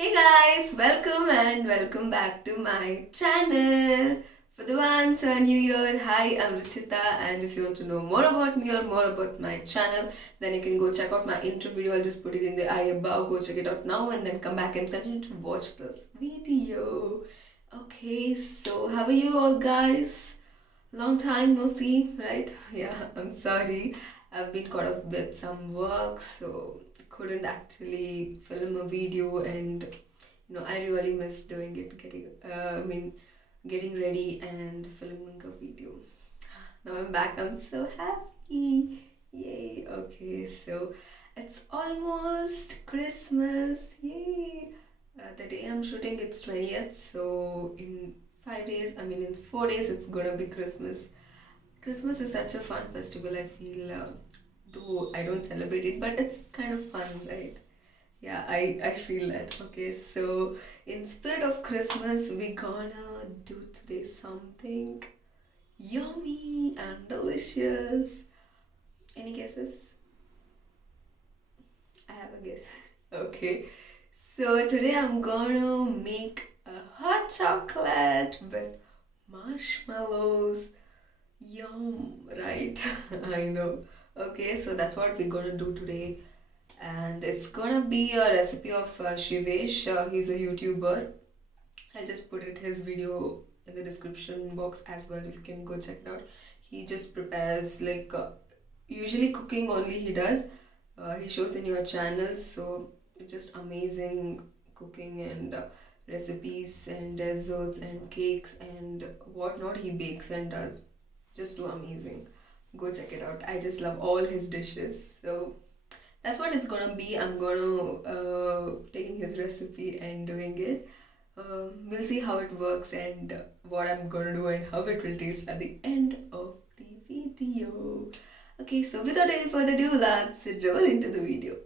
Hey guys, welcome back to my channel. For the ones who are new here, hi, I'm Ruchitha, and if you want to know more about me or more about my channel, then you can go check out my intro video. I'll just put it in the eye above. Go check it out now and then come back and continue to watch this video. Okay, so how are you all guys? Long time no see, right? Yeah, I'm sorry. I've been caught up with some work, so couldn't actually film a video, and I really miss doing it, getting ready and filming a video. Now I'm back. I'm so happy. Yay. Okay, so it's almost Christmas. Yay. The day I'm shooting, it's 20th, so in 5 days, in 4 days, it's gonna be Christmas. Christmas is such a fun festival, I feel, though I don't celebrate it, but it's kind of fun, right? Yeah, I feel that. Okay, so in spirit of Christmas, we gonna do today something yummy and delicious. Any guesses? I have a guess. Okay, so today I'm gonna make a hot chocolate with marshmallows. Yum, right? I know. Okay, so that's what we're gonna do today, and it's gonna be a recipe of Shivesh. He's a YouTuber. I'll just put his video in the description box as well if you can go check it out. He just prepares usually cooking only he does. He shows in your channel, so it's just amazing cooking and recipes and desserts and cakes and whatnot he bakes and does. Just do amazing. Go check it out. I just love all his dishes. So that's what it's gonna be. I'm gonna taking his recipe and doing it. We'll see how it works and what I'm gonna do and how it will taste at the end of the video. Okay, so without any further ado, let's roll into the video.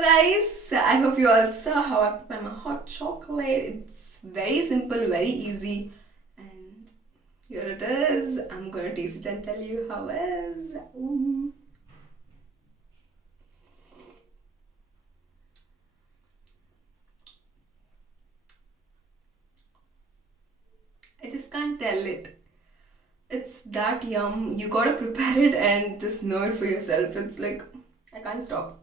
guys, I hope you all saw how I prepare my hot chocolate. It's very simple, very easy, and here it is. I'm gonna taste it and tell you how it is. Ooh. I just can't tell it. It's that yum. You gotta prepare it and just know it for yourself. It's like, I can't stop.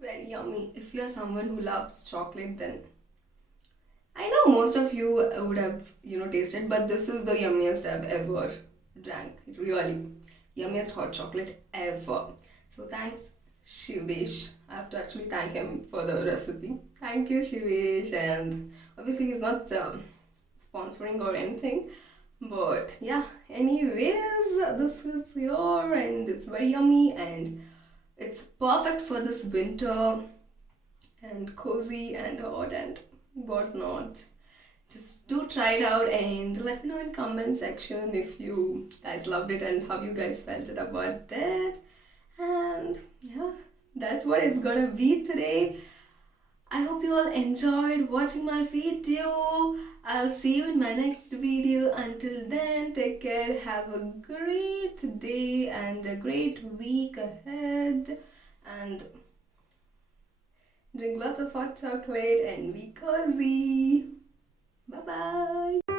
Very yummy. If you're someone who loves chocolate, then I know most of you would have, tasted, but this is the yummiest I've ever drank. Really. Yummiest hot chocolate ever. So thanks, Shivesh. I have to actually thank him for the recipe. Thank you, Shivesh. And obviously, he's not sponsoring or anything. But yeah, anyways, this is here and it's very yummy and it's perfect for this winter and cozy and hot and whatnot. Just do try it out and let me know in comment section if you guys loved it and how you guys felt it about it. And yeah, that's what it's gonna be today. I hope you all enjoyed watching my video. I'll see you in my next video. Until then, take care. Have a great day and a great week ahead. And drink lots of hot chocolate and be cozy. Bye bye.